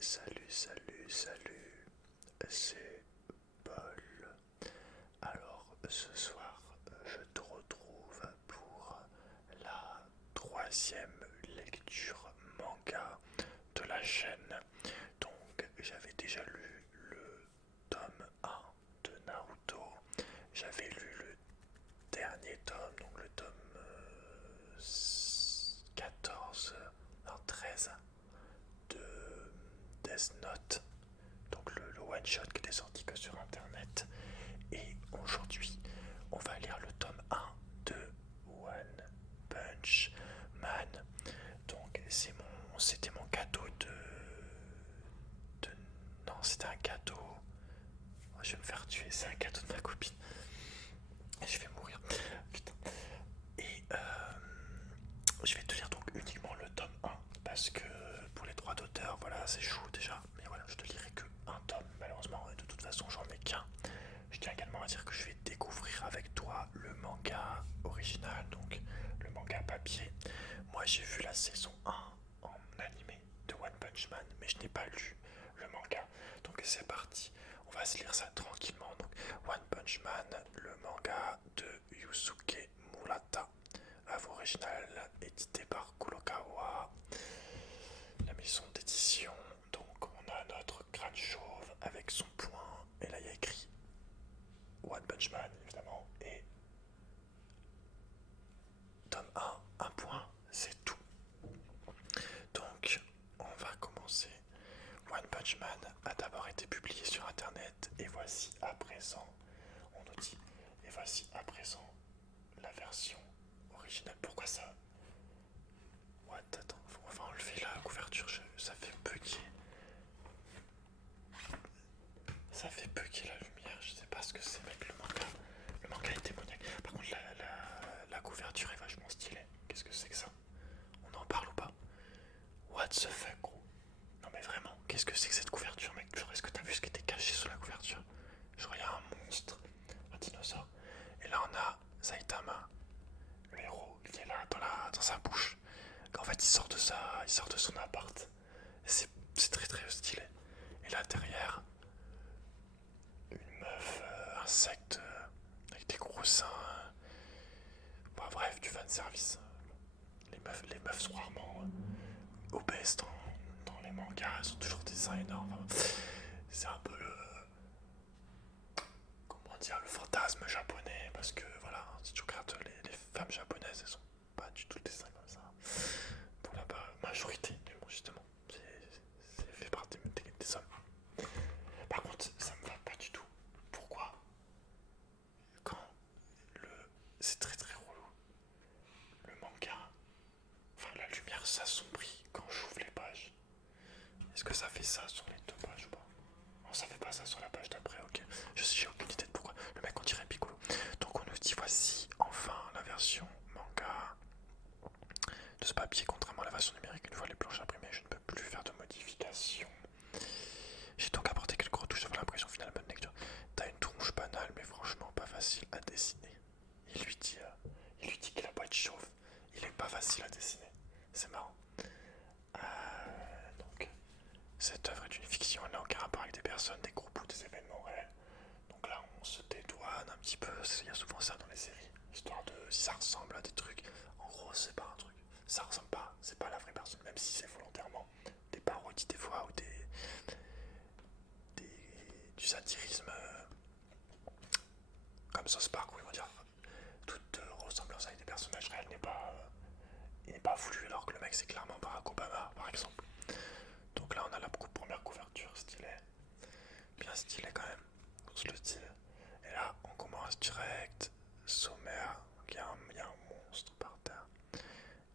Salut, c'est Paul. Alors ce soir, je te retrouve pour la troisième lecture manga de la chaîne. Donc j'avais déjà lu le tome 1 de Naruto, j'avais lu le dernier tome, donc le tome 14, non 13 de Death Note, donc le one shot qui était sorti que sur internet. Et aujourd'hui, on va lire le tome 1 de One Punch Man. Donc c'était mon cadeau de non, c'était un cadeau. Oh, je vais me faire tuer, c'est un cadeau de ma copine. Je vais mourir. Putain. Et je vais te lire donc uniquement le tome 1 parce que pour les droits d'auteur, voilà, c'est chaud déjà. Mais voilà, je te lirai que un tome. Malheureusement, de toute façon, j'en ai qu'un. Je tiens également à dire que je vais découvrir avec toi le manga original, donc le manga papier. Moi, j'ai vu la saison 1 en animé de One Punch Man, mais je n'ai pas lu le manga. Donc c'est parti, on va se lire ça tranquillement. Donc One Punch Man, le manga de Yusuke Murata, œuvre originale édité par Kurokawa, la maison d'édition. Donc on a notre crâne chauve avec son point, et là il y a écrit One Punch Man évidemment, et tome 1 point, c'est tout. Donc on va commencer. One Punch Man a d'abord été publié sur internet, et voici à présent, on nous dit, et voici à présent la version originale. Pourquoi ça? What? Attends, on va enlever la couverture, ça fait bugger. Ça fait bugger la lumière, je sais pas ce que c'est, mec, le manga est démoniaque. Par contre, la couverture est vachement stylée. Qu'est-ce que c'est que ça? On en parle ou pas? What the fuck, gros? Non mais vraiment, qu'est-ce que c'est que cette couverture, mec? Genre, est-ce que t'as vu ce qui était caché sous la couverture? Genre, il y a un monstre, un dinosaure. Et là, on a Saitama, le héros, qui est là dans sa bouche. En fait, il sort de son appart. C'est très très stylé. Et là, derrière, une meuf, insecte, avec des gros seins. Bon, bref, du fanservice. Les meufs sont rarement obèses dans les mangas, elles ont toujours des seins énormes. C'est un peu comment dire, le fantasme japonais, parce que voilà, si tu regardes les femmes japonaises, elles ont pas du tout des seins comme ça. Pour la majorité, justement, c'est fait par des hommes. Par contre, ça me va pas du tout. Pourquoi? Quand le. C'est très très relou. Le manga, enfin la lumière s'assombrit quand j'ouvre les pages. Est-ce que ça fait ça sur les deux pages ou pas? Non, ça fait pas ça sur la page d'après, ok. J'ai aucune idée de pourquoi. Le mec on dirait Piccolo. Donc on nous dit voici enfin la version manga de ce papier. Contrairement à la version numérique, une fois les planches imprimées, je ne peux plus faire de modifications. J'ai donc apporté quelques retouches avant l'impression finale bonne lecture. T'as une tronche banale mais franchement pas facile à dessiner. Il lui dit qu'il a beau être chauve, il est pas facile à dessiner. C'est marrant. Donc, cette œuvre est une fiction, elle n'a aucun rapport avec des personnes, des groupes ou des événements réels. Donc là, on se dédouane un petit peu, il y a souvent ça dans les séries, histoire de si ça ressemble à des trucs. En gros, c'est pas un truc, ça ressemble pas, c'est pas la vraie personne, même si c'est volontairement des parodies des fois ou du satirisme comme South Park, où ils vont dire toute ressemblance avec des personnages réels il n'est pas voulu, alors que le mec c'est clairement Barack Obama par exemple. Donc là on a la première couverture stylée, bien stylée quand même, on se le dit. Et là on commence direct, sommaire, il y a un monstre par terre.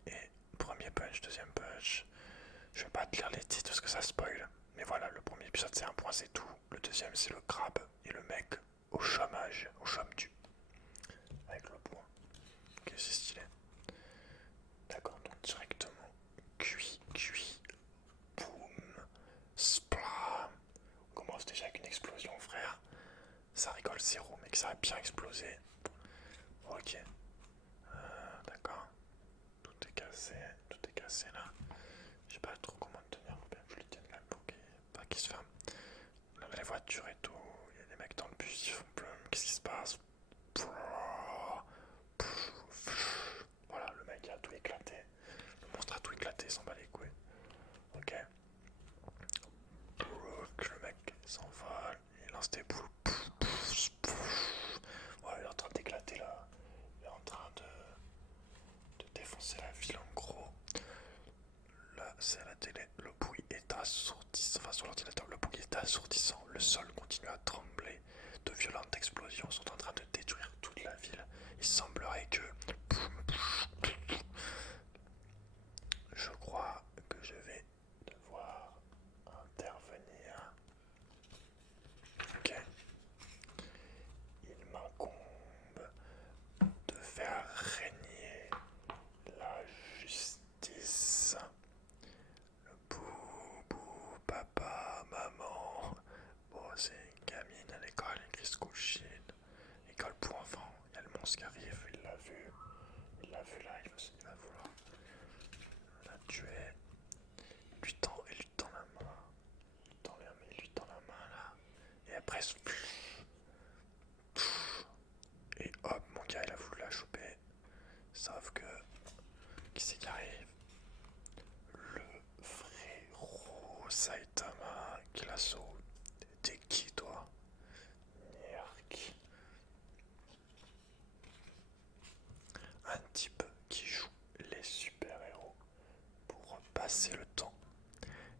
Et premier punch, deuxième punch, je vais pas te lire les titres parce que ça spoil. Mais voilà, le premier épisode c'est un point, c'est tout. Le deuxième c'est le crabe et le mec au chômage, au chôme du. Avec le point. Ok, c'est stylé. D'accord, donc directement. Cuit, boum, splam. On commence déjà avec une explosion. voiture et tout. Il y a des mecs dans le bus, ils font plein. Qu'est-ce qui se passe? Voilà, le mec a tout éclaté. Le monstre a tout éclaté, il s'en bat les couilles. Ok. Le mec s'envole, il lance des boules. Ouais, il est en train d'éclater là. Il est en train de défoncer la ville en gros. Là, c'est à la télé. Le bruit est assourdissant. Enfin, sur l'ordinateur, le bruit est assourdissant. Le sol continue à trembler. De violentes explosions sont en train de détruire toute la ville. Il semblerait que... Je crois que je vais devoir intervenir. Ok. Il m'incombe de faire régner la justice. Le boubou, papa, maman. Bon, c'est une gamine à l'école, écrit School Shield. École pour enfants. Il y a le monstre qui arrive, il l'a vu. Il l'a vu là, il va vouloir la tuer. Il lui tend la main. Il lui tend la main là. Et après, et hop, mon gars, il a voulu la choper. Sauf que, qui c'est qui arrive? Le frérot Saitama qui l'assaut. T'es qui, toi? Nerk. Un type qui joue les super-héros pour passer le temps.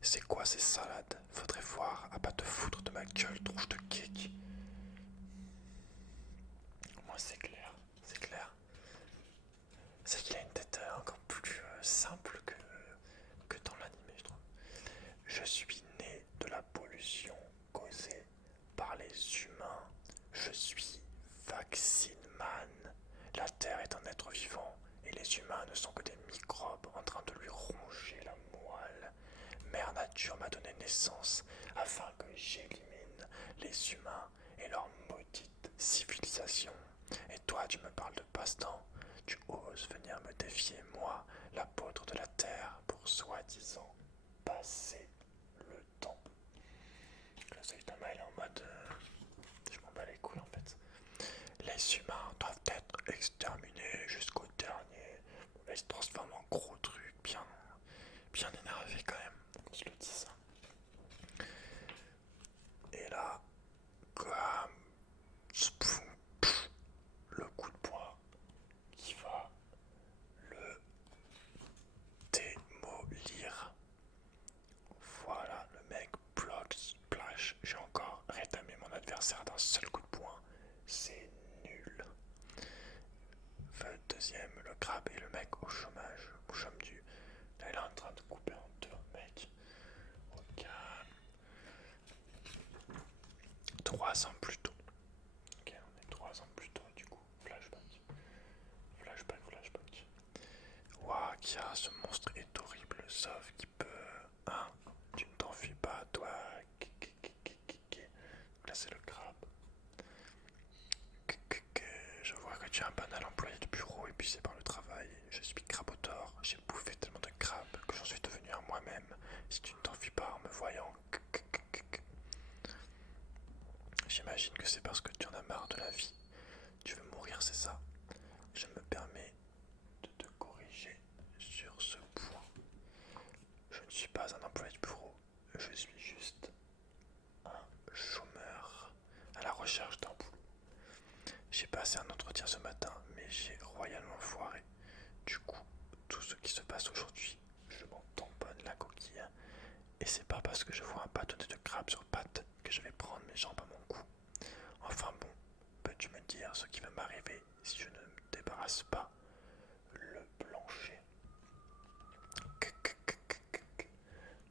C'est quoi ces salades? Faudrait voir à pas te foutre de ma gueule, tronche de cake. Moi, c'est clair, c'est clair. C'est qu'il a une tête encore plus simple que dans l'anime, je trouve. Je suis né de la pollution causée par les humains. Je suis Vaccine Man. La Terre est un être vivant et les humains ne sont que des microbes en train de lui ronger la moelle. Mère Nature m'a donné naissance afin que j'élimine les humains et leur maudite civilisation. Et toi, tu me parles de passe-temps? Tu oses venir me défier, moi, l'apôtre de la Terre, pour soi-disant passer le temps. Le Saitama, il est en mode... je m'en bats les couilles, en fait. Les humains doivent être exterminés jusqu'au dernier. Là, ils se transforment en gros trucs, bien énervé quand même, on se le dit ça. Et là, comme le coup de poing qui va le démolir. Voilà, le mec bloque, splash. J'ai encore rétamé mon adversaire d'un seul coup de poing. C'est nul. Le deuxième, le crabe et le mec au chômage, au chôme du. Là, il est en train de couper en deux, mec. Au calme. 3 ans plus tôt. Ok, on est 3 ans plus tôt, du coup. Flashback. Flashback. Ouah, Kia, ce monstre est horrible, sauf qu'il peut. Hein, tu ne t'enfuis pas, toi. Là, c'est le crabe. Je vois que tu es un banal employé de bureau épuisé par le travail. Je suis craboteur. J'ai bouffé tellement de crabes que j'en suis devenu un moi-même. Si tu ne t'enfuis pas en me voyant. J'imagine que c'est parce que tu en as marre de la vie. Tu veux mourir, c'est ça? Je me permets de te corriger sur ce point. Je ne suis pas un employé de bureau. Je suis juste un chômeur à la recherche d'un boulot. J'ai passé un entretien ce matin, mais j'ai royalement foiré. Du coup, tout ce qui se passe aujourd'hui, je m'en tamponne la coquille. Et c'est pas parce que je vois un bâtonnet de crabe sur pattes que je vais prendre mes jambes à mon cou. Enfin bon, peux-tu me dire ce qui va m'arriver si je ne me débarrasse pas le plancher?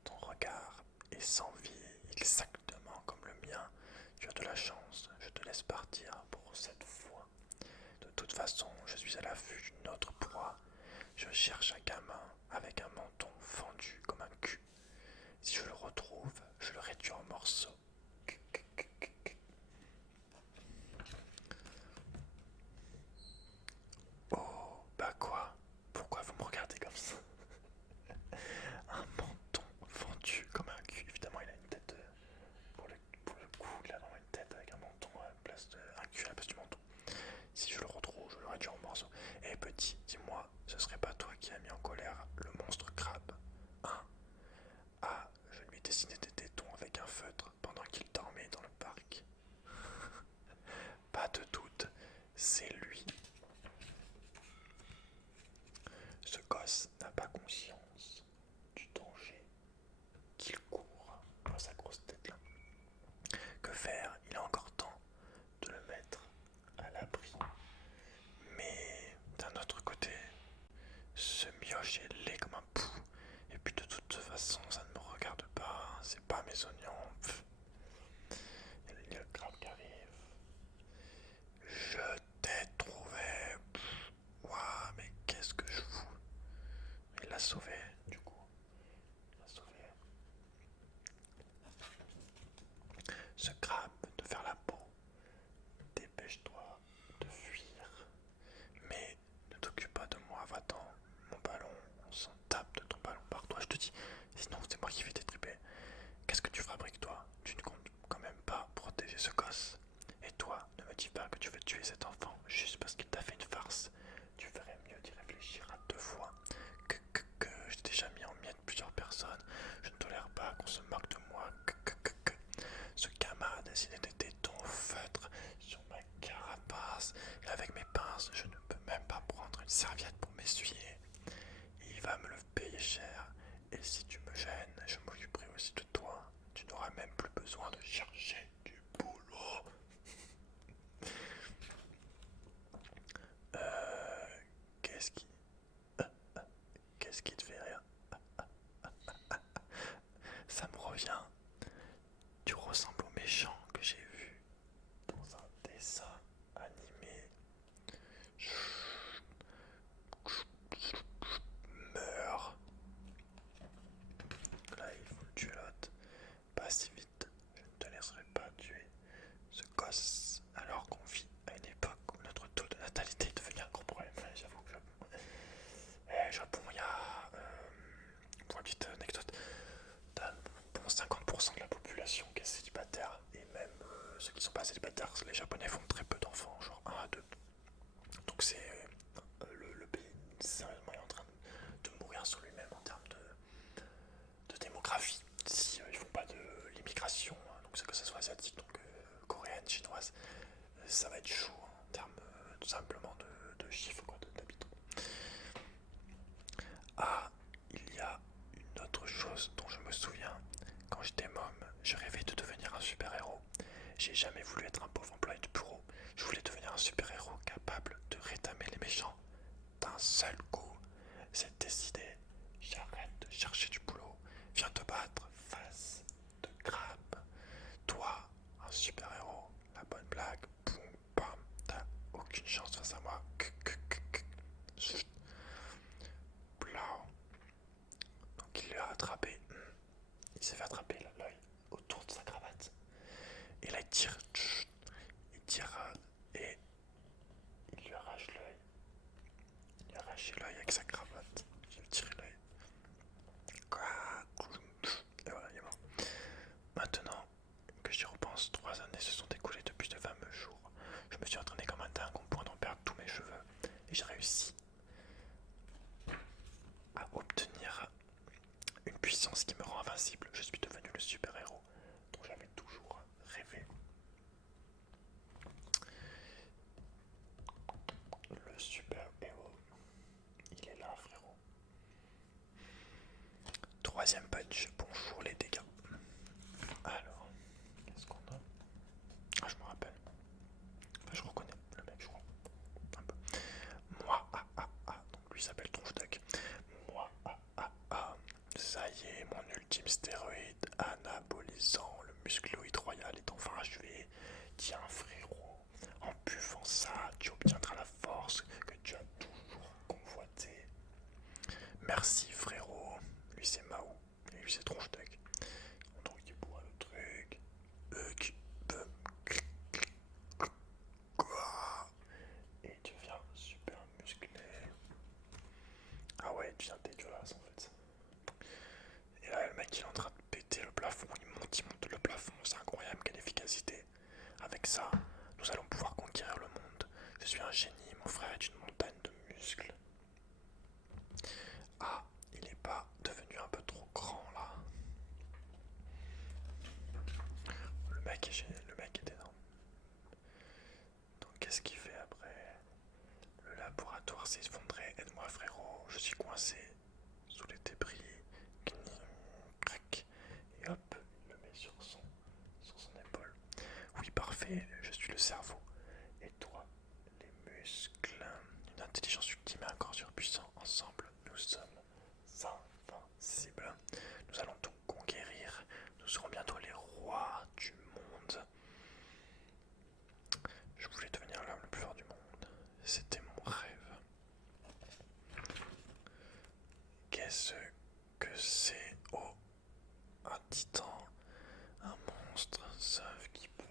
Ton regard est sans vie, exactement comme le mien. Tu as de la chance, je te laisse partir pour cette fois. De toute façon, je suis à l'affût d'une autre proie. Je cherche un gamin avec un menton fendu comme un cul. Si je le retrouve, je le réduis en morceaux. Oh, bah quoi? Pourquoi vous me regardez comme ça? Un menton fendu comme un cul. Évidemment, il a une tête pour le cou, dessiné des tétons avec un feutre pendant qu'il dormait dans le parc. Pas de doute, c'est lui. Ce gosse n'a pas conscience du danger qu'il court dans sa grosse tête là. Que faire? Il a encore temps de le mettre à l'abri. Mais d'un autre côté, ce mioche est laid comme un pou. Et puis de toute façon, ça ne me regarde pas. C'est pas mes oignons. Pff. Il y a le crabe qui arrive. Je t'ai trouvé. Ouah, mais qu'est-ce que je fous? Il l'a sauvé, du coup. Il l'a sauvé. Ce crabe de faire la peau. Dépêche-toi de fuir. Mais ne t'occupe pas de moi, va-t'en. Mon ballon, on s'en tape de ton ballon par toi, je te dis. Sinon, c'est moi qui vais t'étriper. Qu'est-ce que tu fabriques, toi? Tu ne comptes quand même pas protéger ce gosse. Et toi, ne me dis pas que tu veux tuer cet enfant juste parce qu'il t'a fait une farce. Tu ferais mieux d'y réfléchir à deux fois. Que j'ai déjà mis en miettes plusieurs personnes. Je ne tolère pas qu'on se moque de moi. Ce gamin a dessiné des tétons au feutre sur ma carapace. Et avec mes pinces, je ne peux même pas prendre une serviette pour m'essuyer. Il va me le payer cher. Et si tu me gênes, je m'occuperai aussi de toi. Tu n'auras même plus besoin de chercher du boulot. Qu'est-ce qui... Qu'est-ce qui te fait rire? Ça me revient. Tu ressembles au méchant que j'ai vu dans un dessin animé. Meurs. Là, il faut le tuer l'autre. Pas si vite, je ne te laisserai pas tuer ce gosse, alors qu'on vit à une époque où notre taux de natalité est devenu un gros problème. J'avoue que Japon, il y a, pour une petite anecdote, t'as bon 50% de la population qui est célibataire, et même ceux qui sont pas célibataires, les Japonais font très peu d'enfants, genre 1 à 2. Donc c'est le pays sérieusement est en train de mourir sur lui-même en termes de démographie. Si ils font pas de l'immigration, donc que ce soit asiatique, donc coréenne, chinoise, ça va être chaud en termes tout simplement de chiffres d'habitants. Ah, il y a une autre chose dont je me souviens. Quand j'étais môme, je rêvais de devenir un super-héros. J'ai jamais voulu être un pauvre employé de bureau. Je voulais devenir un super-héros capable de rétamer les méchants d'un seul coup. C'est décidé. J'arrête de chercher du boulot. Viens te battre face de crabe. Toi, un super-héros. La bonne blague. Boum, bam. T'as aucune chance face à moi. Blau. Donc il l'a attrapé. Il s'est fait attraper l'œil autour de sa cravate. Et là il tire. Il tire et il lui arrache l'œil. Il lui a arraché l'œil avec sa cravate. Il lui a tiré l'œil. Et voilà, il est mort. Maintenant que j'y repense, 3 années se sont écoulées depuis ce fameux jour. Je me suis entraîné comme un dingue au point d'en perdre tous mes cheveux. Et j'ai réussi à obtenir une puissance qui me rend invincible. Je suis devenu le super-héros dont j'avais toujours rêvé. Le super-héros, il est là, frérot. Troisième punch, bonjour les dégâts. Alors, qu'est-ce qu'on a? Ah, je me rappelle. Enfin, je reconnais le mec, je crois. Un peu. Moi, donc lui s'appelle Tronche-Duck. Moi, ça y est, mon ultime stéroïde anabolisant, le muscloïde royal est enfin achevé. Tiens, frérot, en buvant ça, tu obtiendras la force que tu as toujours convoitée. Merci, frérot. Lui, c'est Mao. Et lui, c'est Tronche-Duck. Donc, il boit le truc. Et tu deviens super musclé. Ah ouais, tu deviens dégueulasse en fait. Et là, le mec il est en train mec, le mec est énorme. Donc qu'est-ce qu'il fait après? Le laboratoire s'est effondré. Aide-moi frérot, je suis coincé sous les débris. Crac. Et hop, il le met sur son épaule. Oui, parfait, je suis le cerveau. Et toi, les muscles. Une intelligence ultime et un corps surpuissant. Ensemble, nous sommes invincibles. Nous allons tout conquérir. Nous serons bientôt les rois du monde. Je voulais devenir l'homme le plus fort du monde. C'était mon rêve. Qu'est-ce que c'est? Oh, un titan. Un monstre, sauf qui peut.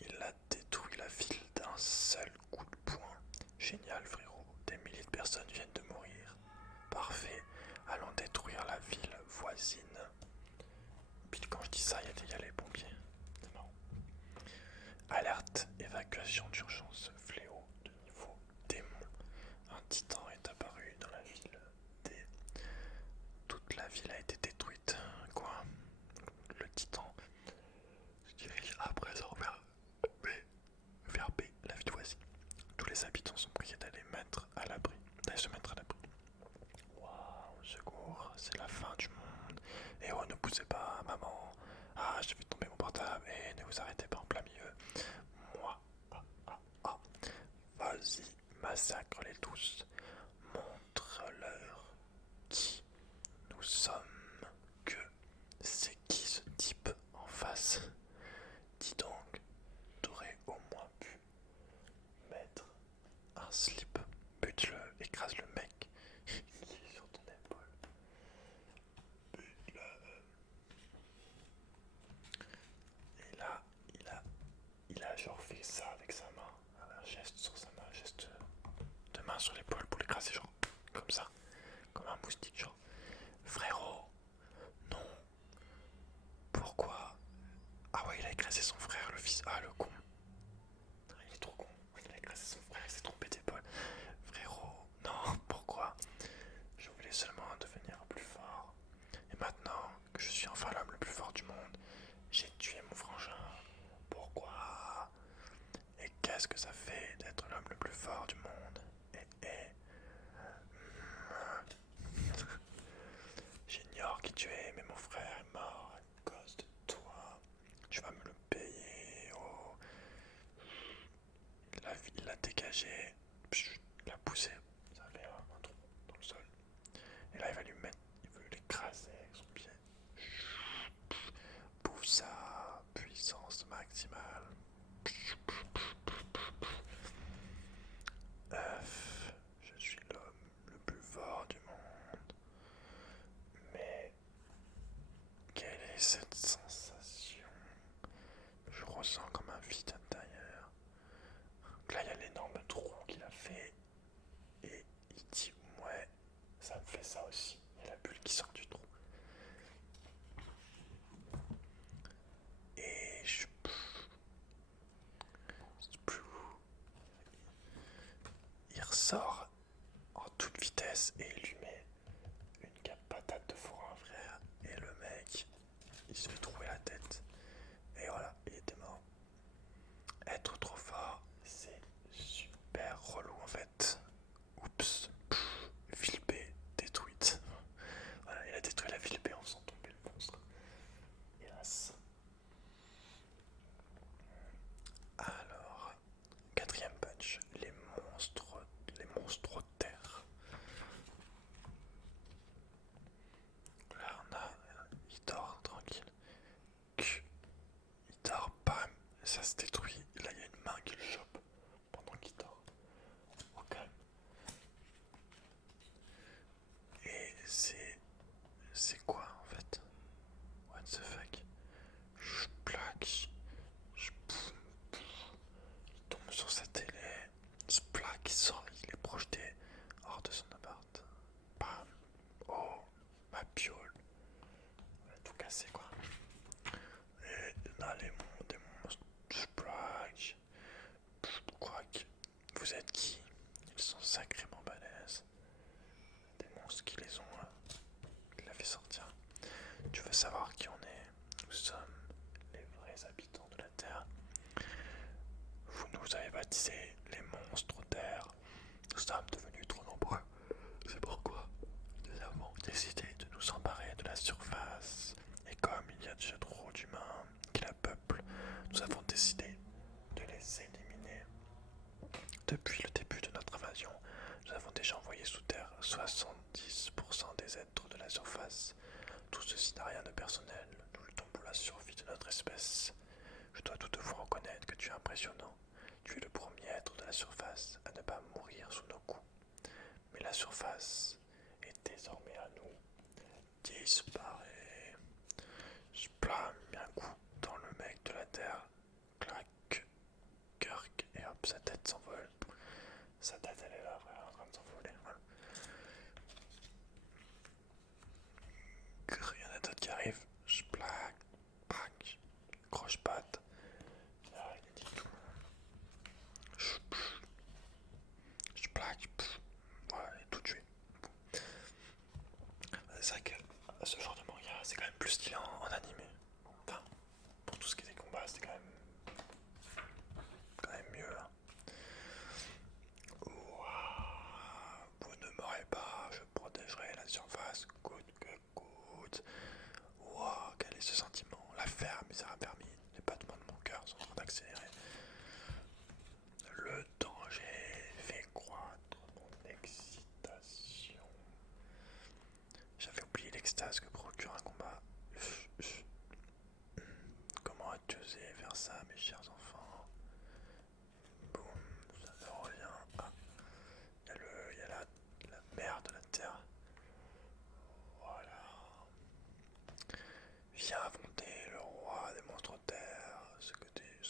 Il a détruit la ville d'un seul coup de poing. Génial frérot, des milliers de personnes viennent de mourir. Parfait, allons détruire la ville voisine. Puis quand je dis ça, il y a les pompiers. C'est marrant. Alerte, évacuation d'urgence, fléau de niveau démon. Un titan est apparu dans la ville D. Toute la ville a été détruite. Quoi? Le titan se dirige à présent vers B, la ville voisine. Tous les habitants sont priés d'aller se mettre à l'abri. Waouh, secours, c'est la fin du monde. Et oh, ne poussez pas, maman. Ah, j'ai vu tomber mon portable. Et ne vous arrêtez pas en plein milieu. Moi, ah. Vas-y, massacre-les tous. Montre-leur qui nous sommes. Que c'est qui ce type en face? Dis donc, t'aurais au moins pu mettre un slip. Bute-le, écrase le mec qui est sur ton épaule. Bute-le. Et là, il a genre fait ça avec sa main. Un geste sur sa main, un geste de main sur l'épaule pour l'écraser, genre comme ça. Comme un moustique, genre. Frérot, non. Pourquoi? Ah ouais, il a écrasé son frère, le fils. Ah, le con. Il est trop con. Il a écrasé son frère, il s'est trompé d'épaule. Frérot, non, pourquoi? Je voulais seulement devenir plus fort. Et maintenant que je suis enfin l'homme le plus fort du monde, j'ai tué mon frangin. Pourquoi? Et qu'est-ce que ça fait d'être l'homme le plus fort du monde? J'ignore qui tu es, mais mon frère est mort à cause de toi. Tu vas me le payer. Oh. Il l'a dégagé. Il l'a poussé. Ça fait un trou dans le sol. Et là, il veut l'écraser avec son pied. Pouf ça, puissance maximale. Je suis l'homme le plus fort du monde. Mais quelle est cette sensation? Je ressens comme un vide intérieur. Là, il y a l'énorme trou qu'il a fait. Et il dit, ouais, ça me fait ça aussi. Il y a la bulle qui sort du trou. Et il ressort en toute vitesse et il lui met une patate de forain, frère. Et le mec, il se fait trouver la tête. Et voilà, il était mort. Être trop fort, c'est super relou en fait. Oups, ville B détruite. Voilà, il a détruit la ville B en faisant tomber le monstre. Hélas. Alors, quatrième punch, les monstres de terre. Là on a, il dort tranquille. Il dort, bam, ça se détruit. Là il y a une main qui le chope pendant qu'il dort. Au calme. Et c'est quoi en fait? What the fuck? Je plaque. Il tombe sur sa télé. Ce plaque, il sort, il est projeté hors de son appart. Bam. Oh, ma piole. On a tout cassé quoi. Et là des monstres. Splash. Quoique, vous êtes qui? Ils sont sacrément balèzes. Des monstres qui les ont fait sortir. Tu veux savoir qui on est? Nous sommes baptisé les monstres d'air. Nous sommes devenus trop nombreux. C'est pourquoi nous avons décidé de nous emparer de la surface. Et comme il y a déjà trop d'humains qui la peuplent, nous avons décidé de les éliminer. Depuis le début de notre invasion, nous avons déjà envoyé sous terre 70% des êtres de la surface. Tout ceci n'a rien de personnel, nous luttons pour la survie de notre espèce. Je dois toutefois reconnaître que tu es impressionnant. Tu es le premier être de la surface à ne pas mourir sous nos coups. Mais la surface est désormais à nous. Disparaît. Je plame un coup dans le mec de la terre. Clac, Kirk, et hop, sa tête s'envole. Sa tête, elle est là, frère, en train de s'envoler. Voilà. Il y en a d'autres qui arrivent. Je plaque, prac, croche-patte. Ah, il dit tout. Je plaque, voilà, il est tout tué. C'est vrai que ce genre de manga, c'est quand même plus stylé en animé. Enfin, pour tout ce qui est des combats, c'était quand même mieux. Hein. Ouah, vous ne m'aurez pas, je protégerai la surface coûte que coûte. Ouah, quel est ce sentiment? La ferme, misérable vermine, les battements de mon cœur sont en train d'accélérer. Le danger fait croître mon excitation. J'avais oublié l'extase que procure un combat. Comment as-tu osé faire ça, mes chers enfants? Boum, ça me revient. Ah, il y a la mer de la terre. Voilà. Viens affronter le roi des monstres de terre, ce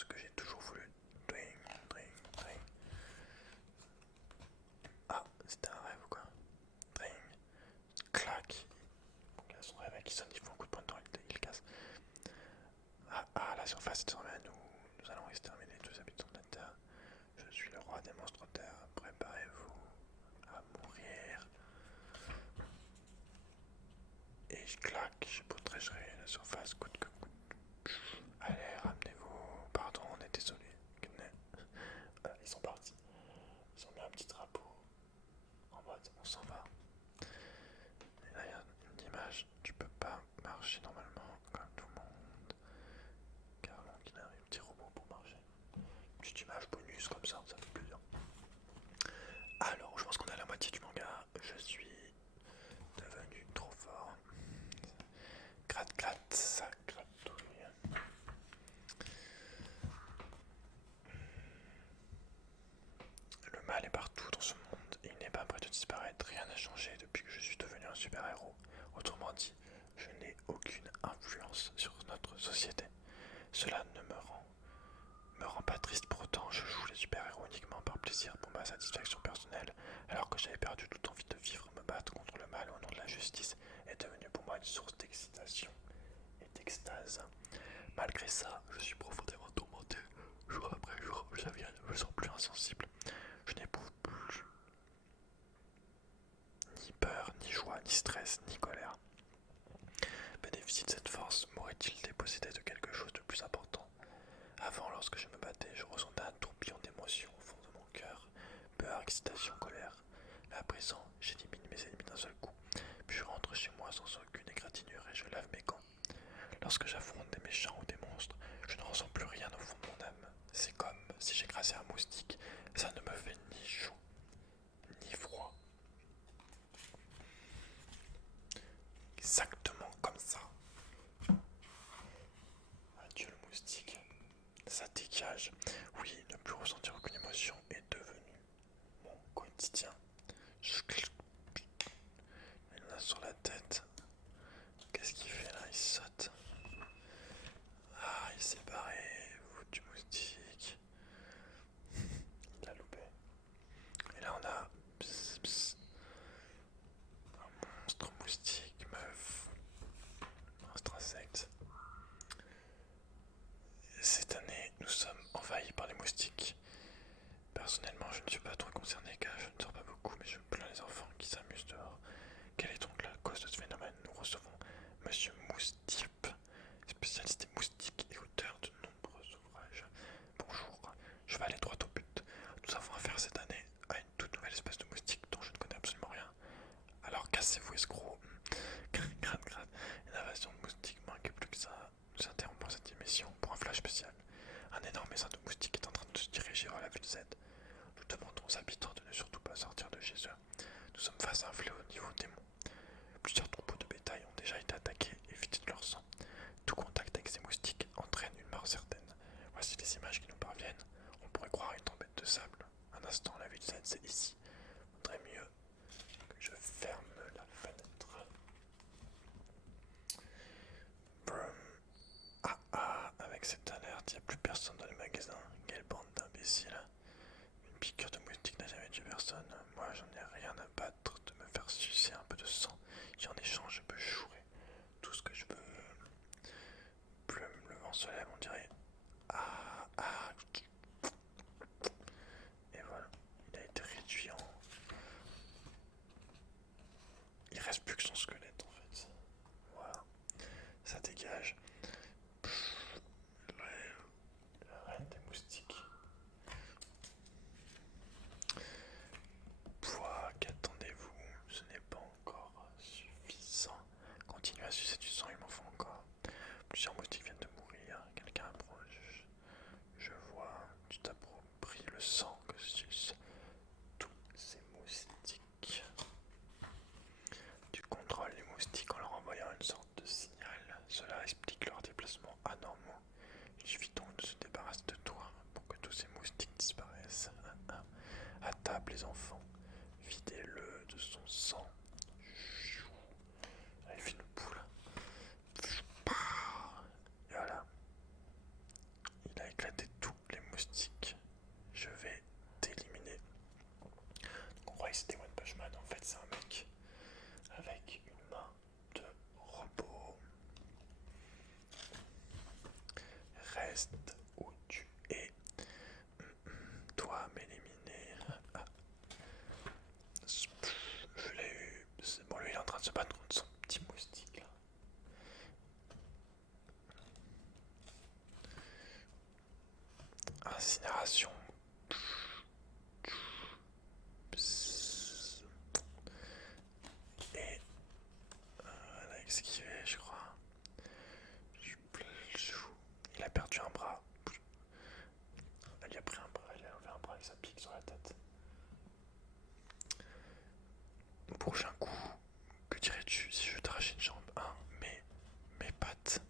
que j'ai toujours voulu. Dring, dring, dring. Ah, c'était un rêve ou quoi? Dring, clac. Il a son réveil qui sonne, il faut un coup de poing dedans, il casse. La surface est désormais à nous. Nous allons exterminer tous les habitants de la terre. Je suis le roi des monstres de terre. Préparez-vous à mourir. Et je claque, je protégerai la surface coûte que coûte. Allez, ramenez-vous. Pardon, on est désolé. Voilà, ils sont partis. Ils ont mis un petit drapeau en mode on s'en va. Et là, il y a une image. Tu peux pas marcher normalement comme tout le monde. Car donc, il a un petit robot pour marcher. Petite image bonus comme ça fait plaisir. Alors, je pense qu'on est à la moitié du manga. Je suis devenu trop fort. Gratte, gratte, ça gratouille. Le mal est partout dans ce monde et il n'est pas prêt de disparaître. Rien n'a changé depuis que je suis devenu un super-héros. Autrement dit, je n'ai aucune influence sur notre société. Cela ne me rend pas triste pour autant. Je joue les super-héros uniquement par plaisir pour ma satisfaction personnelle, alors que j'avais perdu toute envie de vivre. Me battre contre le mal au nom de la justice est devenu pour moi une source d'excitation et d'extase. Malgré ça, je suis profondément tourmenté. Jour après jour, je me sens plus insensible. Je n'éprouve plus ni peur, ni joie, ni stress, ni colère. Bénéficier de cette force m'aurait-il dépossédé de quelque chose de plus important? Avant, lorsque je me battais, je ressentais un tourbillon d'émotions au fond de mon cœur. Peur, excitation, colère. Mais à présent, j'élimine mes ennemis d'un seul coup. Puis je rentre chez moi sans aucune égratignure et je lave mes gants. Lorsque j'affronte des méchants ou des monstres, je ne ressens plus rien au fond de mon âme. C'est comme si j'écrasais un moustique. Ça ne me fait ni chaud, ni froid. Exactement comme ça. Adieu le moustique. Ça dégage. Oui, ne plus ressentir aucune émotion est devenu mon quotidien. Il en a sur la tête. Qu'est-ce qu'il fait là? Il saute. Ah, il s'est barré. Foutu moustique. Il l'a loupé. Et là on a un monstre moustique, meuf. Monstre insecte. Cette année, nous sommes envahis par les moustiques. Personnellement, je ne suis pas trop concerné car je ne sors pas beaucoup, mais je plains les enfants qui s'amusent dehors. Quelle est donc la cause de ce phénomène? Nous recevons Monsieur Moustip, spécialiste des moustiques et auteur de nombreux ouvrages. Bonjour, je vais aller droit au but. personne dans les magasins. Quelle bande d'imbéciles. Une piqûre de moustique n'a jamais tué personne. Moi, j'en ai rien à battre de me faire sucer un peu de sang. Et en échange, je peux chourer tout ce que je veux. Plus le vent se lève, on dirait. Ah, ah. Et voilà, il a été réduit en. Il reste plus que son squelette en fait. Voilà, ça dégage. La reine des moustiques. Pouah, qu'attendez-vous? Ce n'est pas encore suffisant. Continuez à sucer du sang, il m'en faut encore. Plusieurs moustiques viennent de mourir. Quelqu'un approche. Je vois, tu t'appropries le sang que sucent tous ces moustiques. Tu contrôles les moustiques en leur envoyant une sorte de signal. Cela explique leurs déplacements anormaux. Il suffit donc de se débarrasser de toi pour que tous ces moustiques disparaissent. À table les enfants, videz-le de son sang. Il fait une poule. Et voilà, il a éclaté tous les moustiques. Je vais t'éliminer. On croyait que c'était One Punch Man, en fait c'est un mec avec une main de robot. Reste où tu es. Toi m'éliminer. Ah. Je l'ai eu. Bon, lui il est en train de se battre contre son petit moustique là. Incinération. Et elle a esquivé, je crois. Il a perdu un bras. Elle lui a pris un bras, elle a enlevé un bras avec sa pique sur la tête. Prochain coup, que dirais-tu si je t'arrachais une jambe? Mes pattes.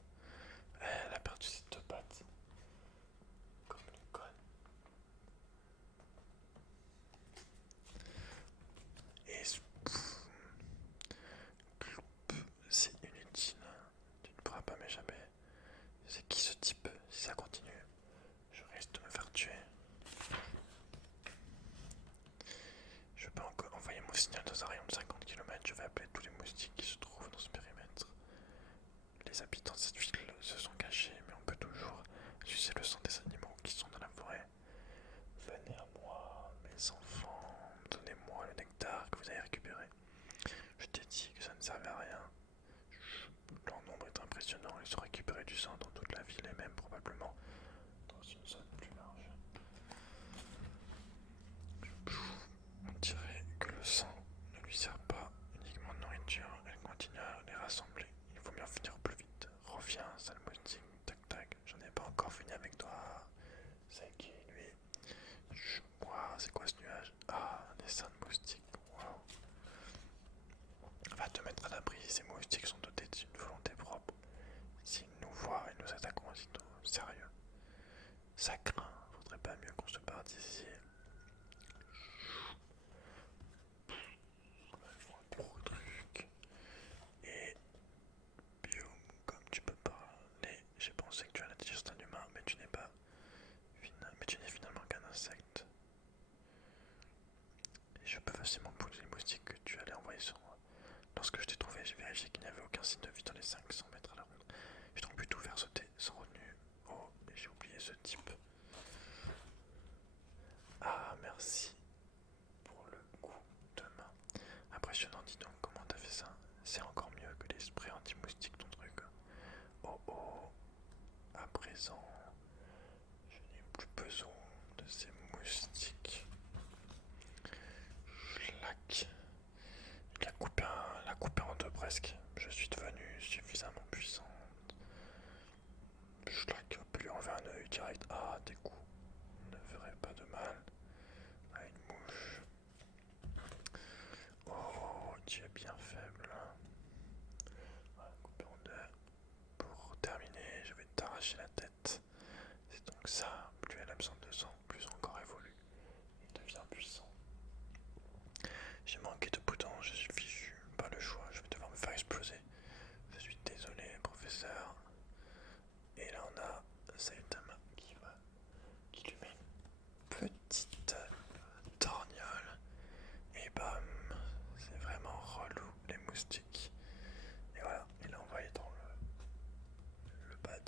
Elle a perdu ses deux pattes. Comme une conne. Et c'est inutile. Tu ne pourras pas m'échapper. C'est qui ce type? Si ça continue, je risque de me faire tuer. Je peux encore envoyer mon signal dans un rayon de 50 km. Je vais appeler tous les moustiques qui se trouvent dans ce périmètre. Les habitants de cette ville se sont cachés, mais on peut toujours sucer le sang des animaux qui sont dans la forêt. Venez à moi, mes enfants, donnez-moi le nectar que vous avez récupéré. Je t'ai dit que ça ne servait à rien. Leur nombre est impressionnant, ils ont récupéré du sang dans toute la ville et même probablement dans une zone plus large. On dirait que le sang ne lui sert pas uniquement de nourriture, elle continue à les rassembler. Il faut bien finir plus vite. Reviens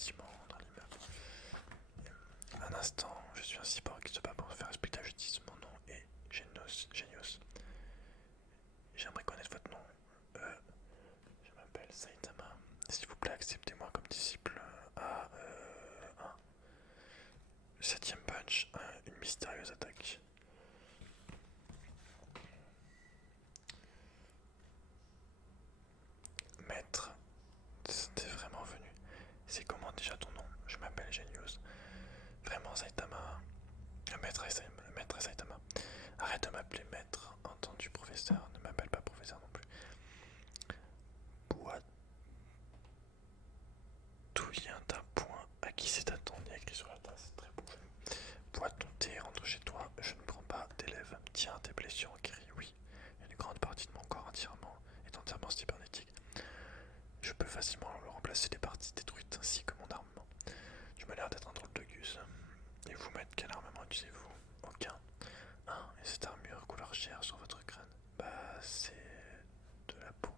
bâtiments, dans l'immeuble. Un instant, je suis un cyborg qui se bat pour faire respecter la justice. Mon nom est Genios. J'aimerais connaître votre nom. Je m'appelle Saitama. S'il vous plaît, acceptez-moi comme disciple à un septième punch, une mystérieuse attaque. Maître, t'es vraiment venu. C'est comment déjà ton nom? Je m'appelle Genius. Vraiment Saitama. Le maître Saitama. Arrête de m'appeler maître. Entendu professeur. Ne m'appelle pas professeur non plus. Boitouillin d'un point. À qui c'est attendu? Il y a écrit sur la tasse. Très bon. Bois ton thé, rentre chez toi. Je ne prends pas d'élèves. Tiens, tes blessures en guéri. Oui. Une grande partie de mon corps est entièrement cybernétique. Je peux facilement le remplacer des parties détruites ainsi que mon armement. Tu m'as l'air d'être un drôle de gus. Et vous, maître, quel armement utilisez-vous? Aucun. Et cette armure couleur chair sur votre crâne? Bah, c'est de la peau.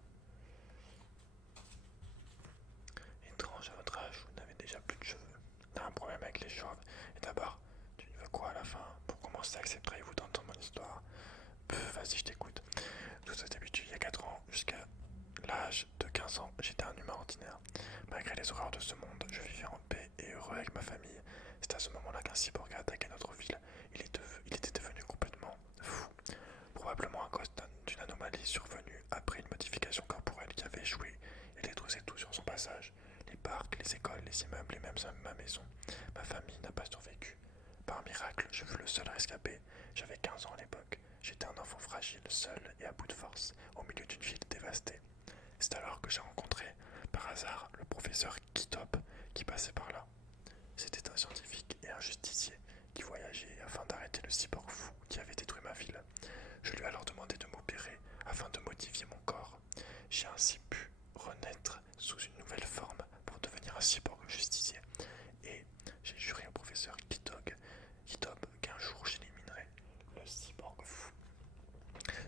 Étrange, à votre âge, vous n'avez déjà plus de cheveux. T'as un problème avec les chauves. Et d'abord, tu veux quoi à la fin? Pour commencer, accepteriez-vous d'entendre mon histoire? Vas-y, je t'écoute. Tout ça débuté il y a 4 ans, jusqu'à l'âge de 15 ans, j'étais un humain ordinaire. Malgré les horreurs de ce monde, je vivais en paix et heureux avec ma famille. C'est à ce moment-là qu'un cyborg a attaqué notre ville. Il était devenu complètement fou. Probablement à cause d'une anomalie survenue après une modification corporelle qui avait échoué. Il détruisait tout sur son passage. Les parcs, les écoles, les immeubles et même ma maison. Ma famille n'a pas survécu. Par miracle, je fus le seul à escaper. J'avais 15 ans à l'époque. J'étais un enfant fragile, seul et à bout de force, au milieu d'une ville dévastée. C'est alors que j'ai rencontré, par hasard, le professeur Kitop qui passait par là. C'était un scientifique et un justicier qui voyageait afin d'arrêter le cyborg fou qui avait détruit ma ville. Je lui ai alors demandé de m'opérer afin de modifier mon corps. J'ai ainsi pu renaître sous une nouvelle forme pour devenir un cyborg justicier. Et j'ai juré au professeur Kitop qu'un jour j'éliminerai le cyborg fou.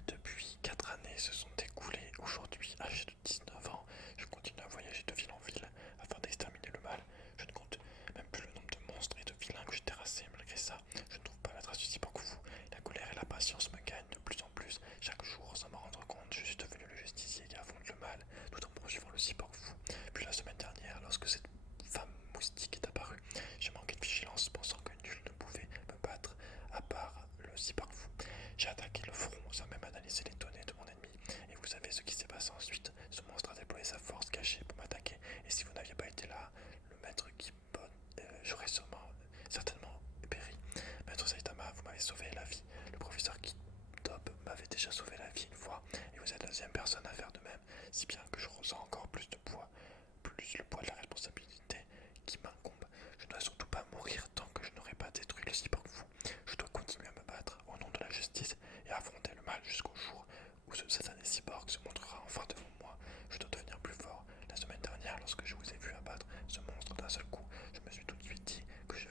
Depuis 4 années se sont écoulées. Aujourd'hui, âgé de 19 ans, je continue à voyager de ville en ville afin d'exterminer le mal. Je ne compte même plus le nombre de monstres et de vilains que j'ai terrassés. Malgré ça, je ne trouve pas la trace du cyborg fou. La colère et la patience me gagnent de plus en plus. Chaque jour, sans m'en rendre compte, je suis devenu le justicier qui affronte le mal, tout en poursuivant le cyborg fou. Puis la semaine dernière, lorsque cette femme moustique est apparue, j'ai manqué de vigilance, pensant que nul ne pouvait me battre à part le cyborg fou. J'ai attaqué le front sans même analyser les données de mon ennemi. Et vous savez ce qui s'est passé ensuite. Ce monstre a déployé sa force cachée pour m'attaquer. Et si vous n'aviez pas été là, le maître Gibbon, j'aurais certainement péri. Maître Saitama, vous m'avez sauvé la vie. Le professeur Kitop m'avait déjà sauvé la vie une fois. Et vous êtes la deuxième personne à faire de même. Si bien que je ressens encore plus de poids. Plus le poids de la responsabilité qui m'incombe. Je ne dois surtout pas mourir tant que je n'aurai pas détruit le cyborg fou. Je dois continuer à me battre au nom de la justice et affronter le mal jusqu'au jour où ce satané cyborg se montrera enfin devant moi. Je dois devenir plus fort. La semaine dernière, lorsque je vous ai vu abattre ce monstre d'un seul coup, je me suis tout de suite dit que je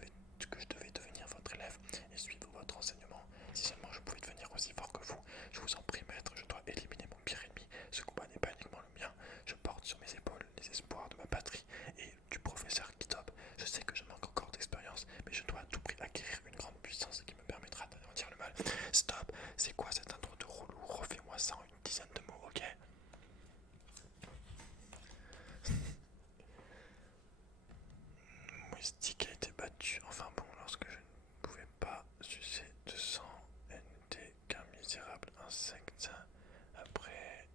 devais devenir votre élève et suivre votre enseignement. Si seulement je pouvais devenir aussi fort que vous. Je vous en prie, maître, je dois éliminer mon pire ennemi. Ce combat n'est pas uniquement le mien. Je porte sur mes épaules les espoirs de ma patrie et du professeur Kitop. Je sais que je manque encore d'expérience, mais je dois à tout prix acquérir une grande puissance qui me permettra d'anéantir le mal. Stop, c'est quoi cette intro de relou? Refais-moi ça en une dizaine de mots, ok? Moustique a été battu. Enfin bon, lorsque je ne pouvais pas sucer de sang, elle n'était qu'un misérable insecte. Après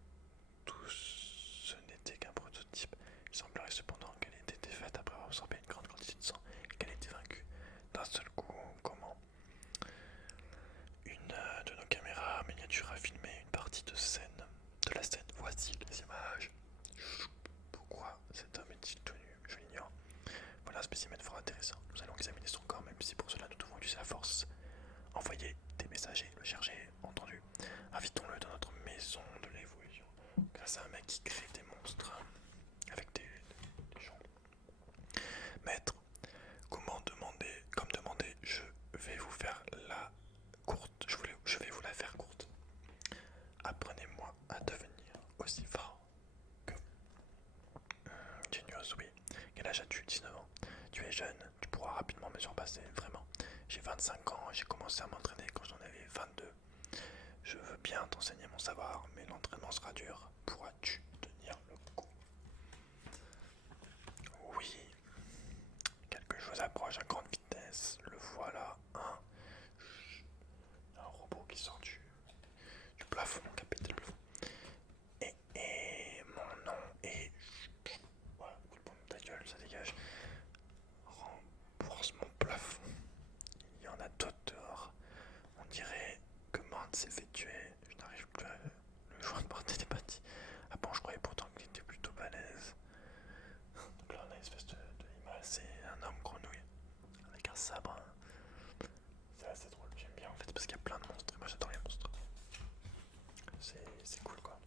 tout, ce n'était qu'un prototype. Il semblerait cependant qu'elle était défaite après avoir absorbé une grande quantité de sang et qu'elle était vaincue. D'un seul coup, comment? Une de nos caméras miniatures a filmé une partie de la scène. Voici les images. Pourquoi cet homme est-il tout nu? Je l'ignore. Voilà un spécimen fort intéressant. Nous allons examiner son corps, même si pour cela nous devons utiliser la force. Envoyer des messagers, le chercher, entendu. Invitons-le dans notre maison de l'évolution. Grâce à un mec qui crée des monstres avec des gens. Maître, comme demandé, je vais vous faire la courte. Je vais vous la faire courte. Apprenez-moi à devenir aussi fort que Genius, oui. Quel âge as-tu? 19 ans. tu es jeune, tu pourras rapidement me surpasser, vraiment. J'ai 25 ans, j'ai commencé à m'entraîner quand j'en avais 22. Je veux bien t'enseigner mon savoir, mais l'entraînement sera dur. Pourras-tu tenir le coup? Oui, quelque chose approche à grande vitesse. Le voilà, un robot qui sort du plafond, capitaine du plafond. Et mon nom est... Voilà, coup de poing de ta gueule, ça dégage. Renforce mon plafond. Il y en a d'autres dehors. On dirait que Mande s'est fait tuer. Je n'arrive plus à le joindre par télépathie. Ah bon, je croyais pourtant qu'il était plutôt balèze. Donc là, on a une espèce de l'image, c'est un homme grenouille avec un sabre. C'est assez drôle, j'aime bien en fait parce qu'il y a plein de monstres. Et moi j'adore les monstres. C'est cool quoi.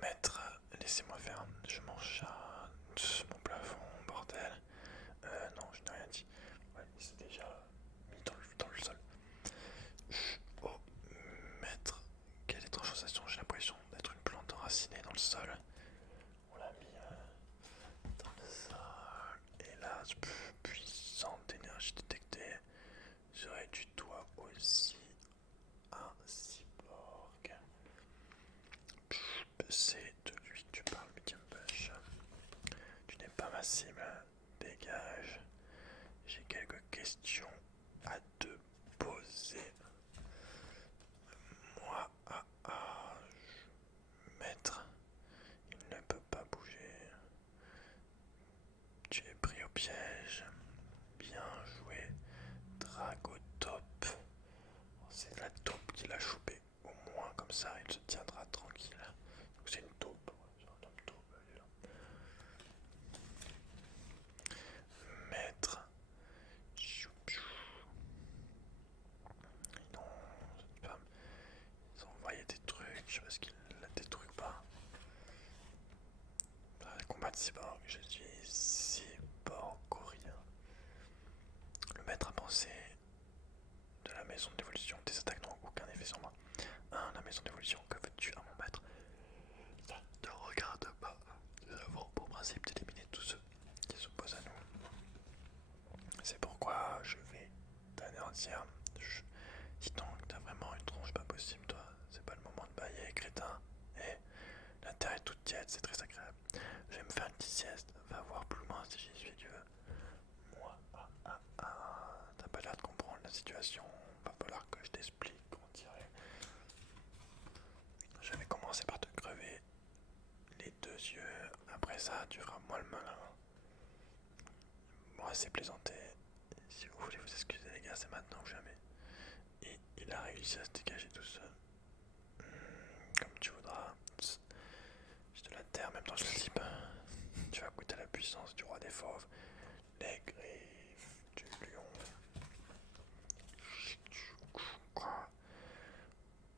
Maître, laissez-moi faire. Je m'enchante mon plafond, bordel. Non, je n'ai rien dit. Ouais, il s'est déjà mis dans le sol. Oh, maître, quelle étrange sensation, j'ai l'impression d'être une plante enracinée dans le sol. On l'a mis dans le sol. Hélas, puissante énergie détectée. Serais-tu toi aussi un cyborg? C'est de lui que tu parles, Medium Bush. Tu n'es pas ma cible. Dégage. J'ai quelques questions à te poser. Moi, maître, il ne peut pas bouger. Tu es pris au piège. Bien joué, Dragotop. C'est la taupe qui l'a chopé. Au moins, comme ça, il se tiendra tranquille. Donc c'est une taupe. C'est un homme taupe, elle est là. Maître. Non, cette femme. Ils ont envoyé des trucs. Je sais pas ce qu'ils la détruisent ou pas. Combat de cyborg. Je suis cyborgorien. Le maître a pensé de la maison d'évolution. Tes attaques n'ont aucun effet sur moi. La maison d'évolution, que veux-tu à mon maître? Ça ne te regarde pas. Nous avons pour principe d'éliminer tous ceux qui s'opposent à nous. C'est pourquoi je vais t'anéantir. Si donc t'as vraiment une tronche pas possible, toi, c'est pas le moment de bailler, crétin. Et la terre est toute tiède, c'est très agréable. Je vais me faire une petite sieste. Va voir plus loin si j'y suis, tu veux. Moi, t'as pas l'air de comprendre la situation. Va falloir que je t'explique, on dirait. Je vais commencer par te crever les deux yeux. Après ça, tu feras moi le malin. Moi, c'est plaisanté. Si vous voulez vous excuser, les gars, c'est maintenant ou jamais. Et il a réussi à se dégager tout seul. Comme tu voudras. Je te la terre, même dans le slip. Tu vas goûter la puissance du roi des fauves. Les griffes du lion.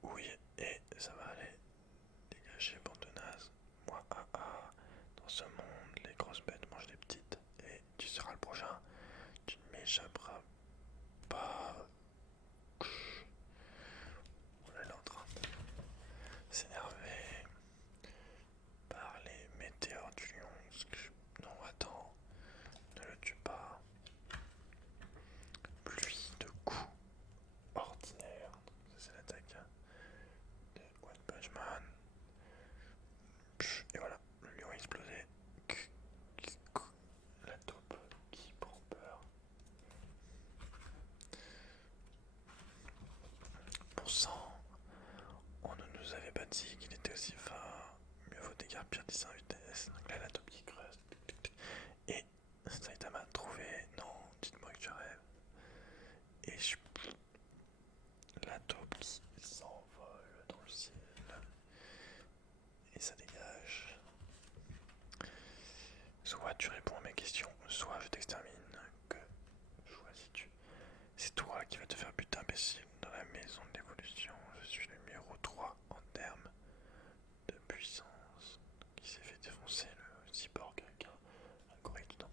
Oui, et ça va aller. Dégagez, bande de naze. Moi, dans ce monde, les grosses bêtes mangent les petites. Et tu seras le prochain. Tu ne m'échapperas pas. On est en train de s'énerver par les météores du lion. Non, attends. Ne le tue pas. Pluie de coups ordinaires. Ça, c'est l'attaque de One Punch Man. Et voilà, le lion a explosé. La taupe qui prend peur. Bon sang, on ne nous avait pas dit qu'il était aussi fort. Mieux vaut déguerpir d'ici en vitesse. Donc là, la taupe qui creuse. Et Saitama trouvé. Non, dites-moi que je rêve. Et la taupe qui s'envole dans le ciel. Et ça dégage. Soit tu réponds à mes questions, soit je t'extermine. Que choisis-tu? C'est toi qui vas te faire buter, imbécile. Dans la maison de l'évolution, je suis le numéro 3 en termes de puissance. Qui s'est fait défoncer le cyborg avec un gorille dedans.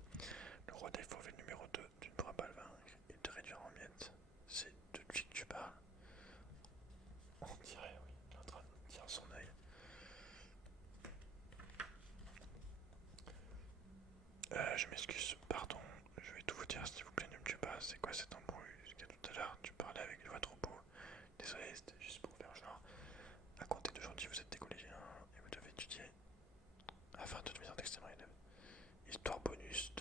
Le roi des fauves est le numéro 2. Tu ne pourras pas le vaincre et te réduire en miettes. C'est de lui que tu parles. On dirait, oui, il est en train de tirer son œil. Je m'excuse, pardon.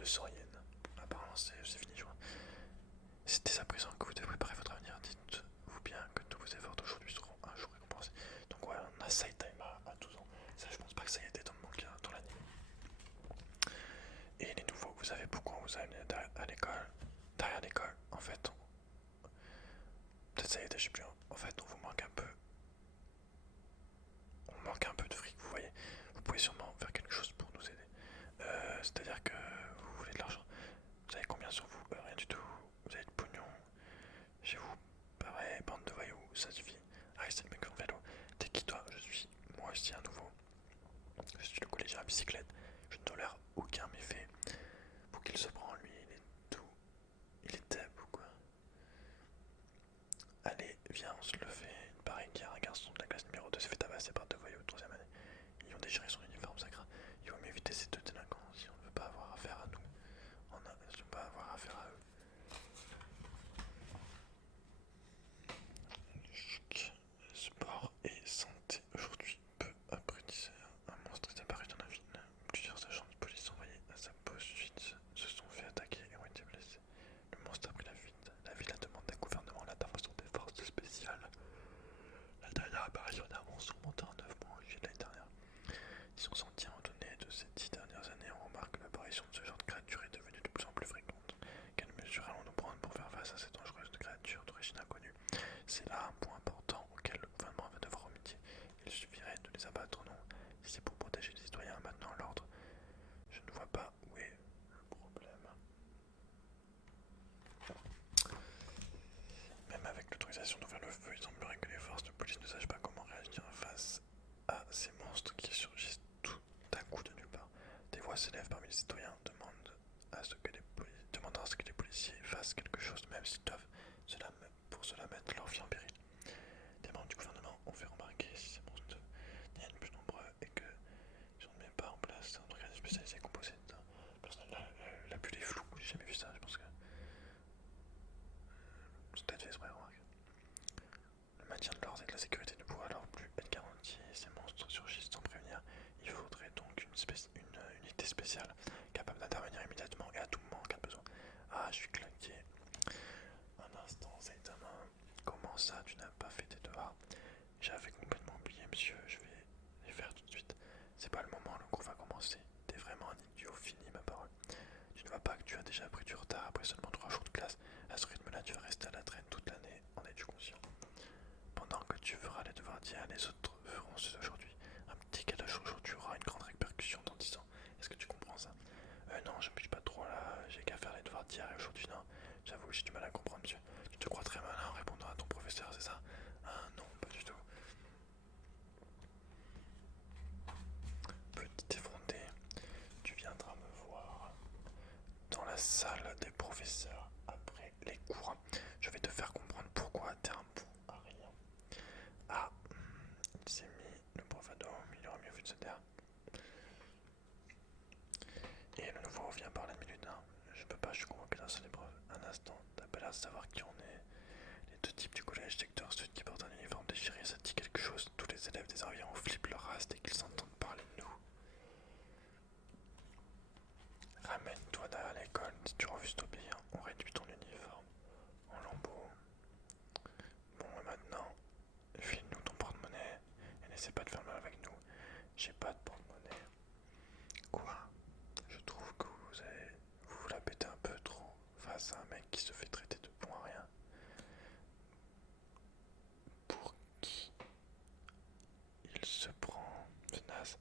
saurienne. Apparemment c'est fini je crois. C'était à présent que vous devez préparer votre avenir. Dites-vous bien que tous vos efforts d'aujourd'hui seront un jour récompensés. Donc ouais, on a Saitama à 12 ans. Ça je pense pas que ça y était dans le manga, dans l'anime. Et les nouveaux, vous savez pourquoi on vous a amené à l'école. Derrière l'école, en fait, peut-être ça y était, je sais plus. En fait, on vous manque un peu. On manque un peu de fric, vous voyez. Vous pouvez sûrement faire quelque chose pour nous aider. C'est-à-dire que vous voulez de l'argent. Vous avez combien sur vous? Rien du tout. Vous avez de pognon. Chez vous, pareil, bande de voyous, ça suffit. Ah, c'est le mec en vélo. T'es qui toi? Je suis moi aussi un nouveau. Je suis le collégien à bicyclette. Je ne tolère aucun méfait. Pour qu'il se prend, lui, il est tout. Il est deb ou quoi? Allez, viens, on se le fait. Il paraît qu'il y a un garçon de la classe numéro 2 s'est fait tabasser par deux voyous de 3ème année. Ils ont déchiré son uniforme sacré. Il vaut mieux éviter ces deux délinquants si on ne veut pas avoir affaire à nous. Si on ne veut pas avoir affaire à eux. Sport et santé. Aujourd'hui, peu après 10 heures, un monstre est apparu dans la ville. Plusieurs agents de police envoyés à sa poursuite se sont fait attaquer et ont été blessés. Le monstre a pris la fuite. La ville a demandé au gouvernement l'intervention des forces spéciales. La dernière apparition d'un monstre remonte en 9 mois en juillet de l'année dernière. Si on s'en tient aux données de ces 10 dernières années, on remarque que l'apparition de ce genre de créature est devenue de plus en plus fréquente. Quelles mesures allons-nous prendre pour faire face à cette dangereuse créature d'origine inconnue? C'est là un point important auquel le gouvernement va devoir remédier. Il suffirait de les abattre, non? Si c'est pour protéger les citoyens maintenant l'ordre, je ne vois pas où est le problème. Même avec l'autorisation d'ouvrir le feu, il semblerait que les forces de police ne sachent pas comment réagir face à ces monstres qui surgissent tout d'un coup de nulle part. Des voix s'élèvent parmi les citoyens, demandant à ce que les policiers fassent quelque chose, même s'ils doivent pour cela mettre leur vie en péril. Des membres du gouvernement ont fait remarquer si ces monstres deviennent plus nombreux et que si on ne met pas en place un organisme spécialisé composé d'un personnel la plus les flous, j'ai jamais vu ça, je pense que c'est peut-être fait exprès, remarque. Le maintien de l'ordre et de la sécurité ne pourra alors plus être garanti. Ces monstres surgissent sans prévenir. Il faudrait donc une unité spéciale capable d'intervenir immédiatement et à tout moment en cas de besoin. Ah, je suis claqué. Un instant, Saitama. Comment ça, tu n'as pas fait tes devoirs? J'avais complètement oublié, monsieur. Je vais les faire tout de suite. C'est pas le moment, le cours va commencer. T'es vraiment un idiot, fini ma parole. Tu ne vois pas que tu as déjà pris du retard après seulement 3 jours de classe. À ce rythme-là, tu vas rester à la traîne toute l'année. En es-tu conscient? Pendant que tu feras les devoirs d'hier, les autres feront ceux d'aujourd'hui. Un petit gâteau aujourd'hui aura une grande répercussion dans 10 ans. Est-ce que tu comprends ça? Non, je me suis pas trop là. J'ai qu'à faire les devoirs d'hier et aujourd'hui, non. J'avoue, j'ai du mal à comprendre, monsieur. Tu te crois très malin en répondant à ton professeur, c'est ça? Ah non, pas du tout. Petit effronté, tu viendras me voir dans la salle des professeurs après les cours. Je vais te faire comprendre pourquoi t'es un bon à rien. Ah, il s'est mis le prof à dos, il aurait mieux vu de se taire. Et le nouveau vient par la minute 1. Je peux pas, je suis convoqué dans cette épreuve. Un instant, t'appelles à savoir qui on est. Les deux types du collège secteur sud qui portent un uniforme déchiré, ça te dit quelque chose? Tous les élèves des environs flippent leur race dès qu'ils entendent parler de nous. Ramène-toi derrière l'école, si tu refuses d'obéir, on réduit ton uniforme en lambeaux. Bon, et maintenant, file-nous ton porte-monnaie et n'essaie pas de faire mal avec nous. J'ai pas de porte-monnaie. Quoi? Je trouve que vous la pétez un peu trop face à un mec qui se fait traiter de bon à rien. Pour qui il se prend? C'est naze.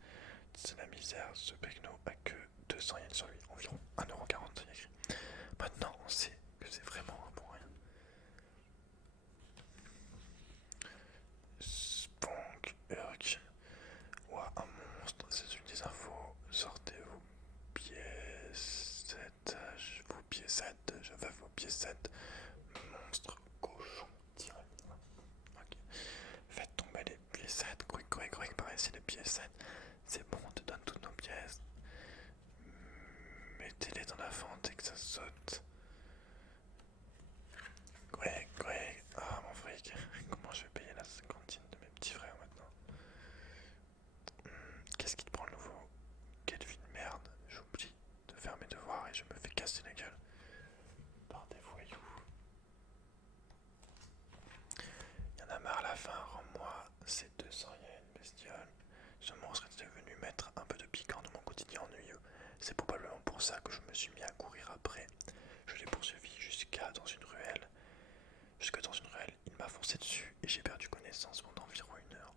C'est la misère, ce Pecno a que 200 yens sur lui, environ 1,40€, il écrit. Maintenant, on sait que c'est vraiment un bon rien. Spunk, Urk. Ouah, un monstre, c'est une des infos. Sortez vos piécettes. Vos piécettes, je veux vos piécettes. Monstre, cochon, tyrannie. Ok. Faites tomber les piécettes. Quick, par ici les piécettes. C'est bon, on te donne toutes nos pièces. Mettez-les dans la fente et que ça saute. Greg, ah mon fric, comment je vais payer la cantine de mes petits frères maintenant? Qu'est-ce qui te prend le nouveau? Quelle vie de merde, j'oublie de faire mes devoirs et je me je me suis mis à courir après. Je l'ai poursuivi jusque dans une ruelle. Il m'a foncé dessus et j'ai perdu connaissance pendant environ 1 heure.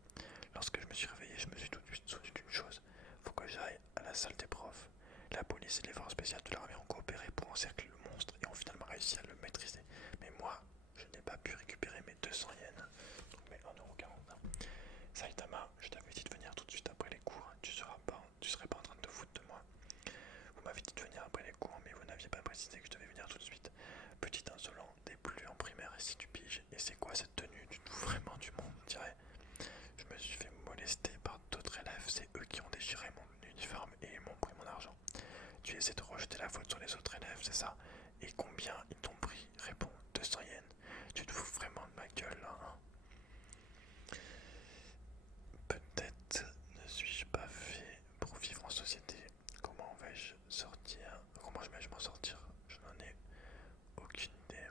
Lorsque je me suis réveillé, je me suis tout de suite souvenu d'une chose. Faut que j'aille à la salle des profs. La police et les forces spéciales de l'armée ont coopéré pour encercler le monstre et ont finalement réussi à le maîtriser. Mais moi, je n'ai pas pu récupérer mes 200 yens, donc mes 1,40 €. Saitama, je t'avais dit de venir tout de suite après les cours. Tu serais pas en train de te foutre de moi. Vous m'avez dit de venir après les cours, mais vous n'aviez pas précisé que je devais venir tout de suite. Petit insolent, t'es plus en primaire et si tu piges. Et c'est quoi cette tenue? Tu te fous vraiment du monde, on dirait. Je me suis fait molester par d'autres élèves, c'est eux qui ont déchiré mon uniforme et m'ont pris mon argent. Tu essaies de rejeter la faute sur les autres élèves, c'est ça? Et combien ils t'ont pris? Réponds, 200 yens. Tu te fous vraiment de ma gueule là, hein? Peut-être ne suis-je pas fait pour vivre en société. Comment vais-je sortir? Comment vais-je m'en sortir? Je n'en ai aucune idée.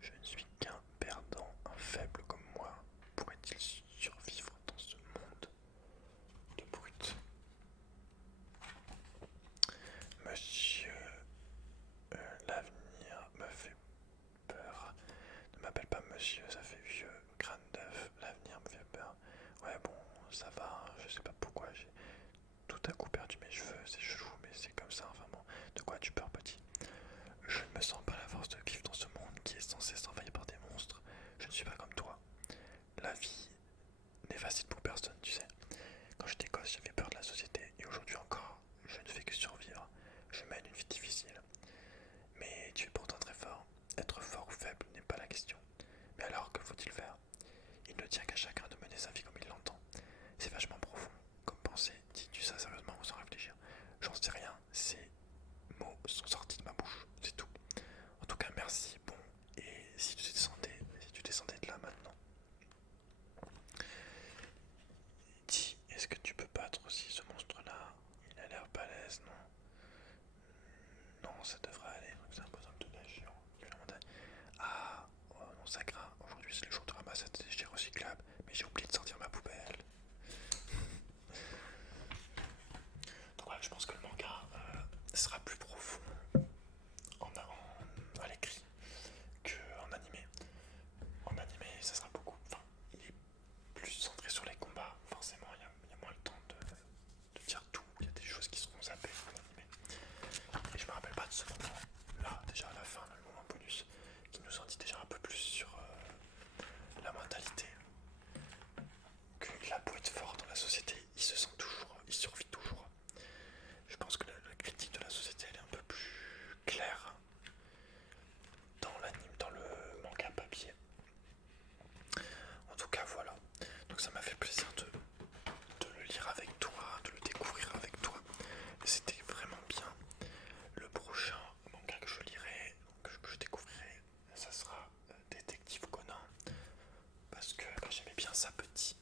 Je ne suis qu'un perdant, un faible comme moi. Pourrait-il survivre dans ce monde de brutes? Monsieur, l'avenir me fait peur. Ne m'appelle pas monsieur, ça fait vieux. Crâne d'œuf, l'avenir me fait peur. Ouais bon, ça va, je sais pas pourquoi j'ai tout à coup perdu mes cheveux, c'est chelou, mais c'est comme ça, enfin bon. De quoi tu peur, petit? Je ne me sens pas la force de vivre dans ce monde qui est censé s'envahir par des monstres. Je ne suis pas comme toi. La vie n'est facile pour personne, tu sais. Quand j'étais gosse, j'avais peur de la société, et aujourd'hui encore, je ne fais que survivre. Je mène une vie difficile. Mais tu es pourtant très fort. Être fort ou faible n'est pas la question. Mais alors, que faut-il faire? Il ne tient qu'à chacun de mener sa vie comme il l'entend. C'est vachement profond comme pensée. Dis-tu ça sérieusement ou sans réfléchir? J'en sais rien, ces mots sont sortis de ma bouche, c'est tout. En tout cas, merci. Bon, et si tu descendais de là maintenant, dis, est-ce que tu peux battre aussi ce monstre-là? Il a l'air balèze, non? Non, ça devrait aller. C'est un besoin de neige géant. Ah, oh non, ça craint. Aujourd'hui, c'est le jour de ramassage des déchets recyclables, mais j'ai oublié de sortir ma poubelle. Donc voilà, je pense que le manga sera plus profond à l'écrit qu'en animé. En animé, ça sera beaucoup. Enfin, il est plus centré sur les combats. Forcément, il y a moins le temps de dire tout. Il y a des choses qui seront zappées en animé. Et je me rappelle pas de ce moment là, déjà à la fin, le moment bonus, qui nous en dit déjà un peu plus sur la mentalité. Qu'il a beau être fort dans la société, il se sent toujours, il survit toujours. Je pense que la critique de la société, elle est un peu plus claire dans l'anime, dans le manga papier. En tout cas, voilà. Donc ça m'a fait plaisir de le lire avec toi, de le découvrir avec toi. C'était vraiment bien. Le prochain manga que je lirai, que je découvrirai, ça sera Détective Conan. Parce que j'aimais bien ça petit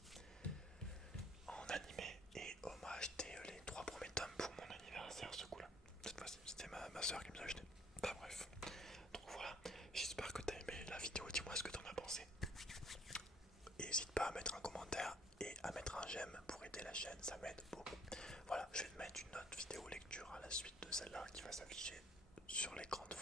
en animé et on m'a acheté les 3 premiers tomes pour mon anniversaire ce coup-là. Cette fois-ci, c'était ma soeur qui me l'a acheté. Bah bref. Donc voilà, j'espère que t'as aimé la vidéo, dis-moi ce que t'en as pensé. Et n'hésite pas à mettre un commentaire et à mettre un j'aime pour aider la chaîne, ça m'aide beaucoup. Voilà, je vais te mettre une autre vidéo lecture à la suite de celle-là qui va s'afficher sur l'écran de